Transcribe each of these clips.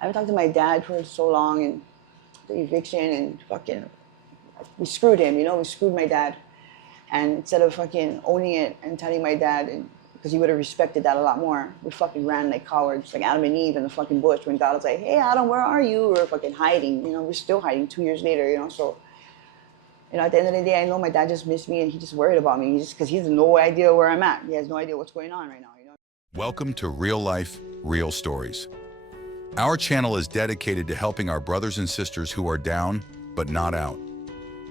I haven't talked to my dad for so long, and the eviction and fucking, we screwed him, you know, we screwed my dad. And instead of fucking owning it and telling my dad, and because he would have respected that a lot more, we fucking ran like cowards, like Adam and Eve in the fucking bush when God was like, hey, Adam, where are you? We're fucking hiding, you know, we're still hiding 2 years later, you know, so, you know, at the end of the day, I know my dad just missed me and he just worried about me, because he has no idea where I'm at. He has no idea what's going on right now, you know. Welcome to Real Life, Real Stories. Our channel is dedicated to helping our brothers and sisters who are down, but not out.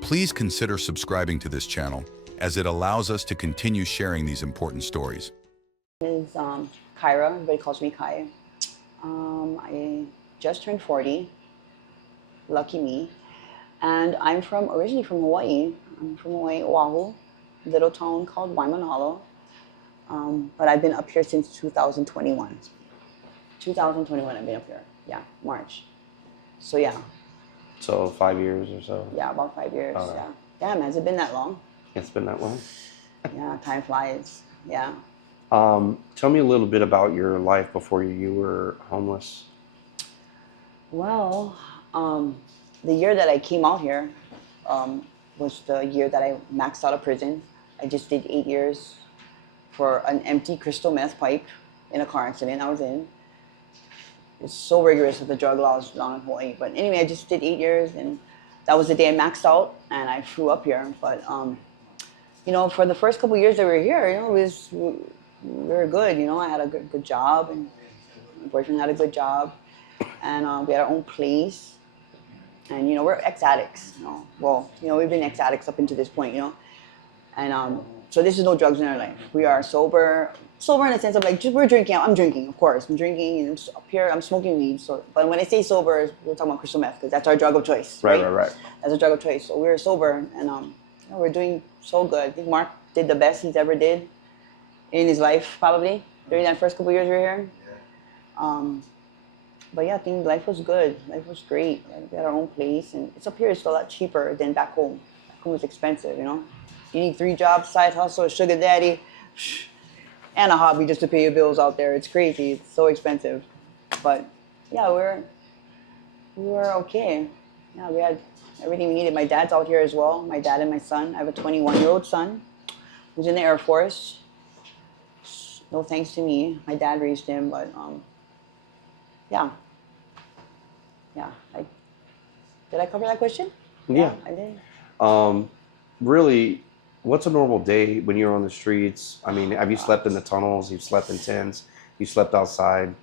Please consider subscribing to this channel, as it allows us to continue sharing these important stories. My name is Kyra, everybody calls me Kai. I just turned 40, lucky me. And I'm originally from Hawaii. I'm from Hawaii, Oahu, little town called Waimanalo. But I've been up here since 2021. 2021 I've been up here, yeah, March. So yeah. So 5 years or so? Yeah, about 5 years, right. yeah. Damn, has it been that long? It's been that long? Yeah, time flies, yeah. Tell me a little bit about your life before you were homeless. Well, the year that I came out here was the year that I maxed out of prison. I just did 8 years for an empty crystal meth pipe in a car accident I was in. It's so rigorous with the drug laws down in Hawaii. But anyway, I just did 8 years, and that was the day I maxed out, and I flew up here. But, you know, for the first couple of years that we were here, you know, we were good. You know, I had a good job, and my boyfriend had a good job, and we had our own place. And, you know, we're ex-addicts, you know. Well, you know, we've been ex-addicts up until this point, you know. And so this is no drugs in our life. We are sober in the sense of like, we're drinking. I'm drinking, of course. I'm drinking, and up here I'm smoking weed. So, but when I say sober, we're talking about crystal meth, because that's our drug of choice, right? Right. That's our drug of choice. So we were sober, and you know, we're doing so good. I think Mark did the best he's ever did in his life, probably during that first couple years we were here. But yeah, I think life was good. Life was great. We had our own place, and it's up here. It's a lot cheaper than back home. Back home was expensive, you know. You need 3 jobs, side hustle, sugar daddy, and a hobby just to pay your bills out there. It's crazy. It's so expensive. But yeah, we were okay. Yeah, we had everything we needed. My dad's out here as well. My dad and my son. I have a 21-year-old son who's in the Air Force. No thanks to me. My dad raised him, but yeah. Did I cover that question? Yeah. I did. Really, what's a normal day when you're on the streets? I mean, have you slept in the tunnels? You've slept in tents? You slept outside?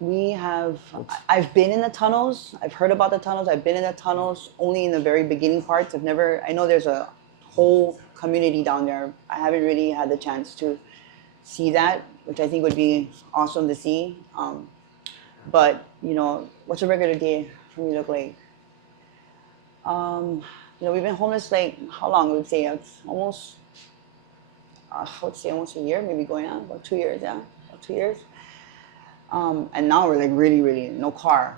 I've been in the tunnels. I've heard about the tunnels. I've been in the tunnels only in the very beginning parts. I know there's a whole community down there. I haven't really had the chance to see that, which I think would be awesome to see. But, you know, what's a regular day for me look like? You know, we've been homeless like, how long would we say? It's almost, I would say almost a year, maybe going on, about 2 years, yeah, about 2 years. And now we're like really, no car,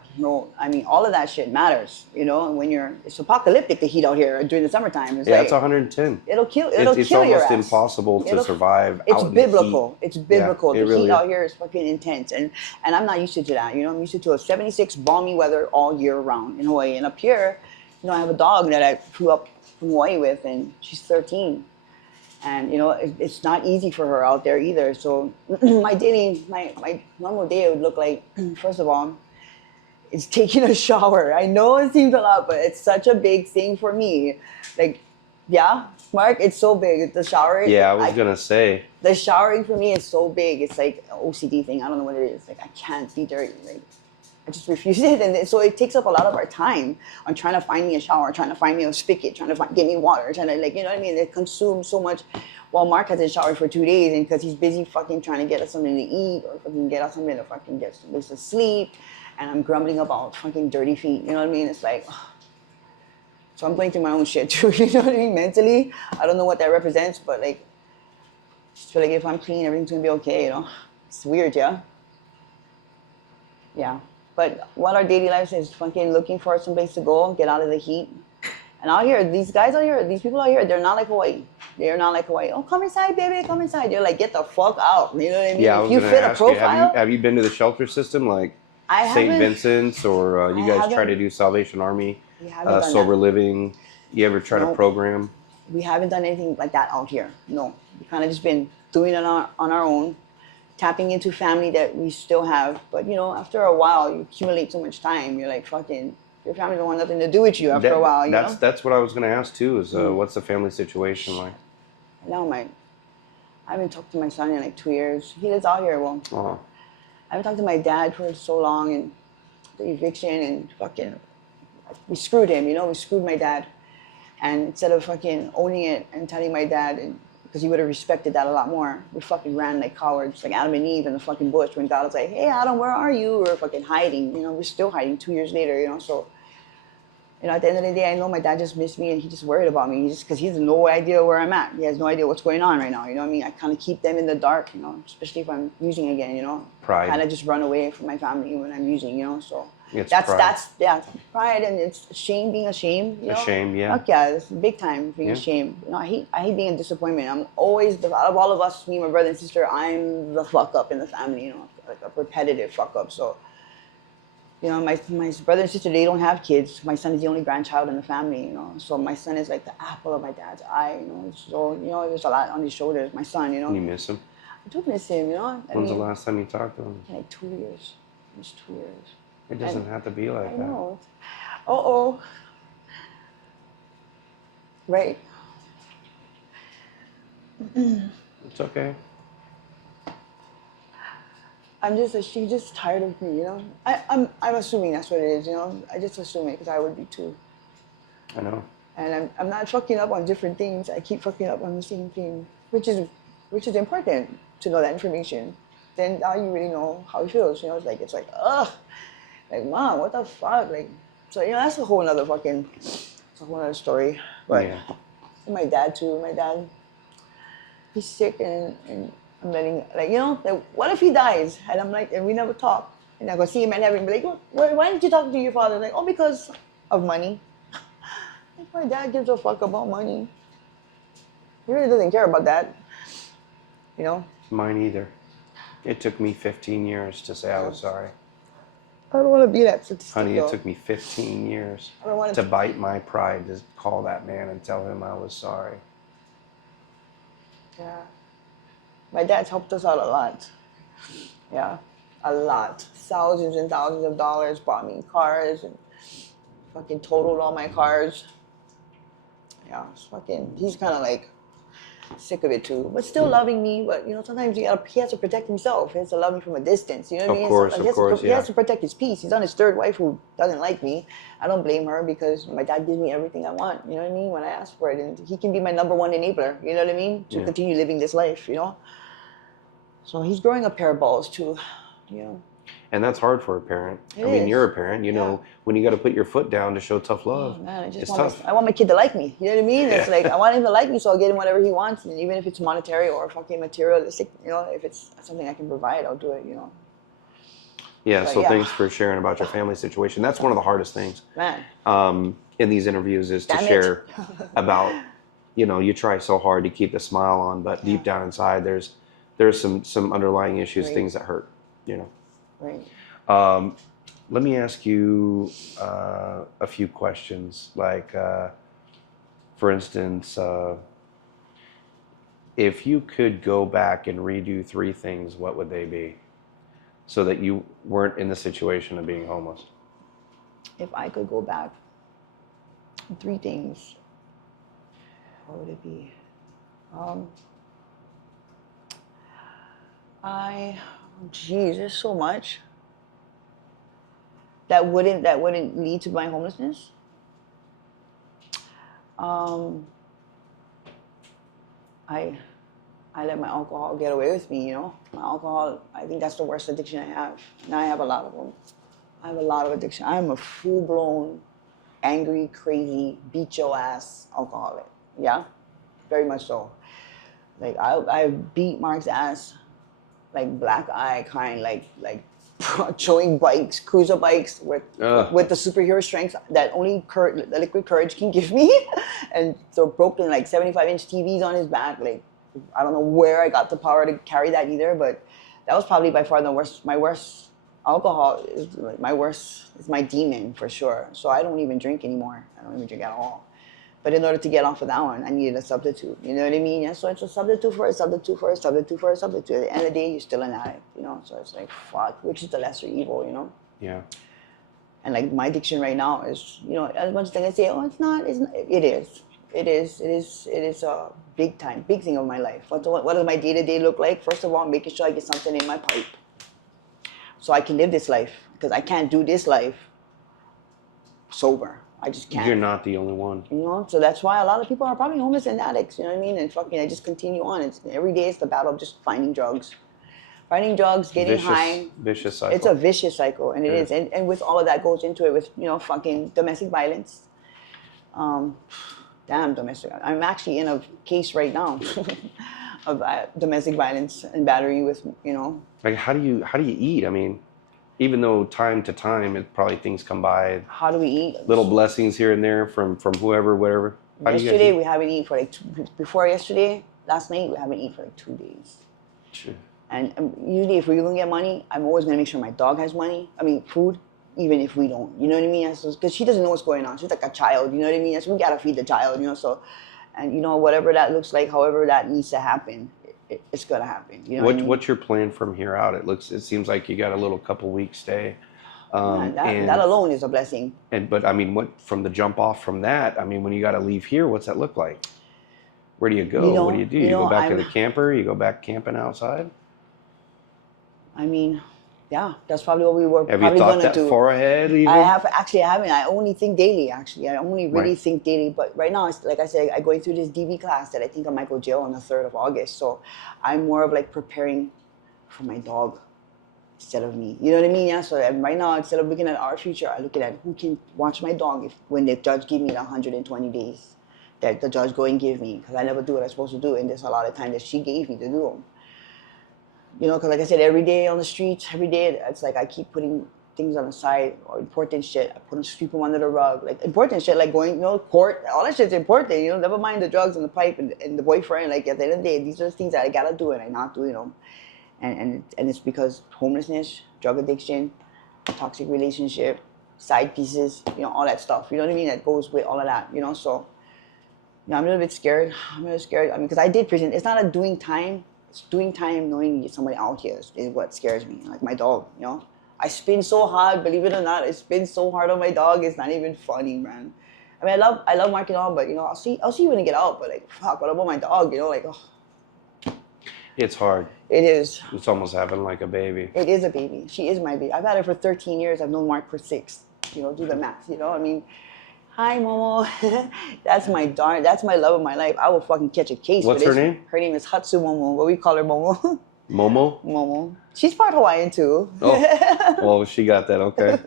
I mean, all of that shit matters, you know, and it's apocalyptic, the heat out here during the summertime. It's 110. It'll kill It's your ass. almost impossible to survive out in the heat. It's biblical. Yeah, the heat out here is fucking intense. And I'm not used to that, you know. I'm used to a 76 balmy weather all year round in Hawaii. And up here, you know, I have a dog that I flew up from Hawaii with, and she's 13. And, you know, it's not easy for her out there either. So my normal day would look like, first of all, it's taking a shower. I know it seems a lot, but it's such a big thing for me. Like, yeah, Mark, it's so big. The shower. Yeah, I was going to say. The showering for me is so big. It's like an OCD thing. I don't know what it is. Like, I can't be dirty. Like, I just refuse it. And so it takes up a lot of our time on trying to find me a shower, trying to find me a spigot, trying to get me water, trying to, like, you know what I mean? It consumes so much. While Mark hasn't showered for 2 days, and because he's busy fucking trying to get us something to eat, or fucking get us something to fucking get us to sleep. And I'm grumbling about fucking dirty feet. You know what I mean? It's like, ugh. So I'm going through my own shit too. You know what I mean? Mentally, I don't know what that represents, but like, just feel like if I'm clean, everything's gonna be okay. You know, it's weird, yeah. Yeah. But what our daily lives is fucking looking for some place to go, get out of the heat. And out here, these people out here, they're not like Hawaii. They're not like Hawaii. Oh, come inside, baby, come inside. You're like, get the fuck out. You know what I mean? Yeah, if you fit a profile. Have you been to the shelter system? Like, I St. haven't. Vincent's, or you I guys try haven't. to do Salvation Army, We haven't done sober that. living? You ever try to No. program? We haven't done anything like that out here. No, we kind of just been doing it on our own, tapping into family that we still have. But you know, after a while, you accumulate so much time. You're like, fucking, your family don't want nothing to do with you after a while. You know. That's what I was going to ask too. Is what's the family situation like? Now I haven't talked to my son in like 2 years. He lives out here. Well, Oh, I haven't talked to my dad for so long, and the eviction and fucking, we screwed him. You know, we screwed my dad. And instead of fucking owning it and telling my dad, and because he would have respected that a lot more, we fucking ran like cowards, like Adam and Eve in the fucking bush when God was like, hey, Adam, where are you? We're fucking hiding. You know, we're still hiding 2 years later, you know. So, you know, at the end of the day, I know my dad just missed me and he just worried about me. Because he has no idea where I'm at. He has no idea what's going on right now. You know what I mean? I kind of keep them in the dark, you know, especially if I'm using again, you know. Pride. Kind of just run away from my family when I'm using, you know. So It's that's pride. pride, and it's shame, being ashamed. You know? Ashamed, yeah. Fuck yeah, it's big time being Yeah. ashamed. You know, I hate being a disappointment. I'm always out of all of us, me, my brother and sister, I'm the fuck up in the family. You know, like a repetitive fuck up. So, you know, my brother and sister, they don't have kids. My son is the only grandchild in the family. You know, so my son is like the apple of my dad's eye. You know, so you know, there's a lot on his shoulders. My son, you know. You miss him? I do miss him. You know. When's the last time you talked to him? Like 2 years. It's 2 years. It doesn't have to be like I that. know. Uh-oh. Right. It's okay. She's just tired of me, you know. I'm assuming that's what it is, you know. I just assume it because I would be too. I know. And I'm not fucking up on different things. I keep fucking up on the same thing, which is important to know that information. Then now you really know how he feels, you know. It's like ugh, like mom, what the fuck, like. So you know that's a whole other story. But Yeah. my dad too. My dad, he's sick and I'm letting, like, you know, like, what if he dies? And I'm like, and we never talk. And I go see him and heaven and be like, why didn't you talk to your father? Like, oh, because of money. Like, my dad gives a fuck about money. He really doesn't care about that. You know? Mine either. It took me 15 years to say I was sorry. I don't want to be that statistic, Honey, though. it took me 15 years I don't want to bite my pride to call that man and tell him I was sorry. Yeah. My dad's helped us out a lot. Yeah, a lot. Thousands and thousands of dollars, bought me cars, and fucking totaled all my cars. Yeah, it's fucking, he's kind of like sick of it too, but still loving me. But you know, sometimes he has to protect himself. He has to love me from a distance. You know what I mean? Of course, He has to protect his peace. He's on his third wife who doesn't like me. I don't blame her because my dad gives me everything I want. You know what I mean? When I ask for it, and he can be my number one enabler. You know what I mean? To continue living this life. You know. So he's growing a pair of balls too. You know. And that's hard for a parent. It I mean, is. you're a parent. You know, when you got to put your foot down to show tough love, Oh, man, it's tough. I want my kid to like me. You know what I mean? It's Yeah. like I want him to like me, so I'll get him whatever he wants, and even if it's monetary or fucking materialistic, you know, if it's something I can provide, I'll do it. You know, Yeah, But so yeah. thanks for sharing about your family situation. That's one of the hardest things man. in these interviews is to Damn it. share about, you know, you try so hard to keep the smile on, but deep down inside there's some underlying issues, Right. things that hurt, you know. Right. Let me ask you a few questions. Like, for instance, if you could go back and redo 3 things, what would they be? So that you weren't in the situation of being homeless. If I could go back, 3 things. What would it be? There's so much that wouldn't lead to my homelessness. I let my alcohol get away with me, you know. My alcohol, I think that's the worst addiction I have. Now I have a lot of them. I have a lot of addiction. I'm a full-blown, angry, crazy, beat your ass alcoholic. Yeah, very much so. Like I beat Mark's ass, like black eye kind, like showing bikes, cruiser bikes with the superhero strength that only the liquid courage can give me, and so broken like 75-inch TVs on his back. Like I don't know where I got the power to carry that either, but that was probably by far my worst alcohol is like my worst, it's my demon for sure. So I don't even drink anymore. I don't even drink at all. But in order to get off of that one, I needed a substitute. You know what I mean? Yeah, so it's a substitute for a substitute for a substitute for a substitute. At the end of the day, you're still an addict, you know? So it's like, fuck, which is the lesser evil, you know? Yeah. And like my addiction right now is, you know, as much as I say, oh, it's not, it is. It is a big time, big thing of my life. What does my day-to-day look like? First of all, making sure I get something in my pipe so I can live this life, because I can't do this life sober. I just can't. You're not the only one. You know, so that's why a lot of people are probably homeless and addicts, you know what I mean? And fucking, I just continue on. It's every day it's the battle of just finding drugs. Finding drugs, getting high. Vicious cycle. It's a vicious cycle, and it is. And with all of that goes into it with, you know, fucking domestic violence. Damn domestic. I'm actually in a case right now of domestic violence and battery with, you know. Like, how do you eat? I mean, even though time to time, it probably things come by. How do we eat? Little blessings here and there from whoever, whatever. Yesterday we haven't eaten for like before yesterday, last night we haven't eaten for like 2 days. Sure. And usually if we're gonna get money, I'm always gonna make sure my dog has money. I mean, food, even if we don't. You know what I mean? Because she doesn't know what's going on. She's like a child. You know what I mean? So we gotta feed the child. You know, so, and you know, whatever that looks like, however that needs to happen, it's gonna happen. You know what I mean? What's your plan from here out? It seems like you got a little couple weeks stay. That alone is a blessing. But I mean, what from the jump off from that? I mean, when you got to leave here, what's that look like? Where do you go? What do you do? You go back to the camper? You go back camping outside? I mean, yeah, that's probably what we were Have probably you thought gonna that do. far ahead? Even? I haven't. I only think daily. Actually, I only really think daily. But right now, it's, like I said, I'm going through this DV class that I think I might go jail on the 3rd of August. So I'm more of like preparing for my dog instead of me. You know what I mean? Yeah. So right now, instead of looking at our future, I'm looking at who can watch my dog when the judge give me the 120 days that the judge going to give me, because I never do what I'm supposed to do, and there's a lot of time that she gave me to do them. You know, because like I said, every day on the streets, every day, it's like I keep putting things on the side, or important shit. I sweep them under the rug. Like important shit, like going, you know, court, all that shit's important. You know, never mind the drugs and the pipe and the boyfriend. Like at the end of the day, these are the things that I gotta do and I not doing them. And it's because homelessness, drug addiction, toxic relationship, side pieces, you know, all that stuff. You know what I mean? That goes with all of that, you know? So, you know, I'm a little bit scared. I'm a little scared. I mean, because I did prison. It's not a doing time. It's doing time knowing somebody out here is what scares me. Like my dog, you know? I spin so hard, believe it or not. I spin so hard on my dog. It's not even funny, man. I mean, I love marking on, but, you know, I'll see when I get out. But, like, fuck, what about my dog, you know? Like, oh. It's hard. It is. It's almost having like a baby. It is a baby. She is my baby. I've had her for 13 years. I've known Mark for 6. You know, do the math, you know? I mean, hi, Momo. That's my love of my life. I will fucking catch a case. What's her name? Her name is Hatsu Momo, but we call her Momo. Momo? Momo. She's part Hawaiian, too. Oh, well, she got that, okay.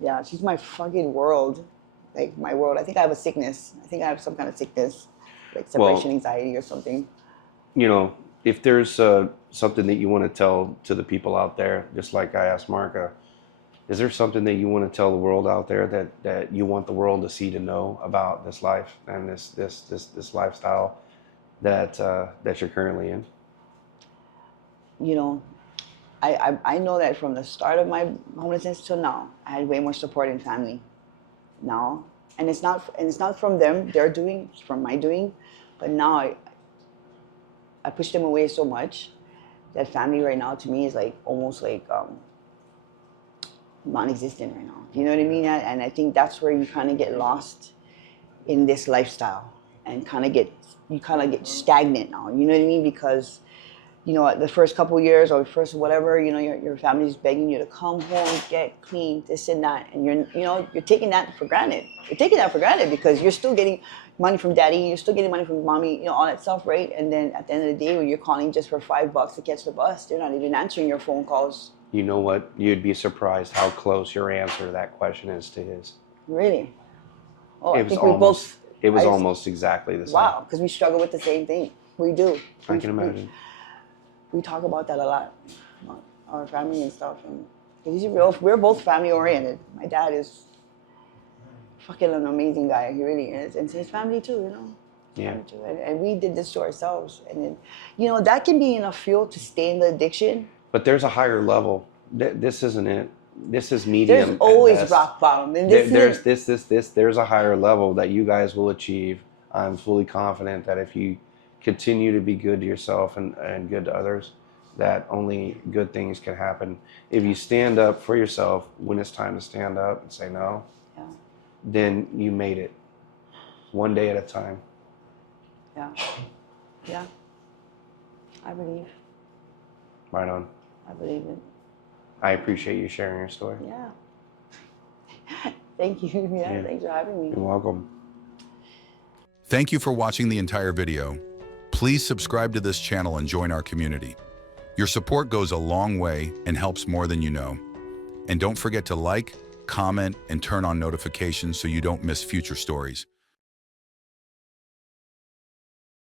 Yeah, she's my fucking world. Like, my world. I think I have a sickness. I think I have some kind of sickness, like separation anxiety or something. You know, if there's something that you want to tell to the people out there, just like I asked Marka, is there something that you want to tell the world out there that you want the world to see, to know about this life and this lifestyle that you're currently in? You know, I know that from the start of my homelessness till now, I had way more support in family. Now, and it's not from them, their doing, it's from my doing, but now I push them away so much that family right now to me is like almost like non-existent right now. You know what I mean? And I think that's where you kind of get lost in this lifestyle and you kind of get stagnant now. You know what I mean? Because, you know, the first couple years or first whatever, you know, your family's begging you to come home, get clean, this and that, and you're taking that for granted. You're taking that for granted because you're still getting money from daddy, you're still getting money from mommy, you know, all that stuff, right? And then at the end of the day, when you're calling just for $5 to catch the bus, they're not even answering your phone calls. You know what? You'd be surprised how close your answer to that question is to his. Really? Oh, it was almost exactly the same. Wow, because we struggle with the same thing. We do. I can imagine. We talk about that a lot, our family and stuff. And we're both family oriented. My dad is fucking an amazing guy. He really is, and his family too. You know. Yeah. Too. And we did this to ourselves, and then, you know, that can be enough fuel to stay in the addiction. But there's a higher level. This isn't it. This is medium. There's at always best. rock bottom, and There's this. There's a higher level that you guys will achieve. I'm fully confident that if you continue to be good to yourself and good to others, that only good things can happen. If you stand up for yourself when it's time to stand up and say no, Yeah. then you made it. One day at a time. Yeah. Yeah. I believe. Right on. I believe it. I appreciate you sharing your story. Yeah. Thank you. Yeah, thanks for having me. You're welcome. Thank you for watching the entire video. Please subscribe to this channel and join our community. Your support goes a long way and helps more than you know. And don't forget to like, comment, and turn on notifications so you don't miss future stories.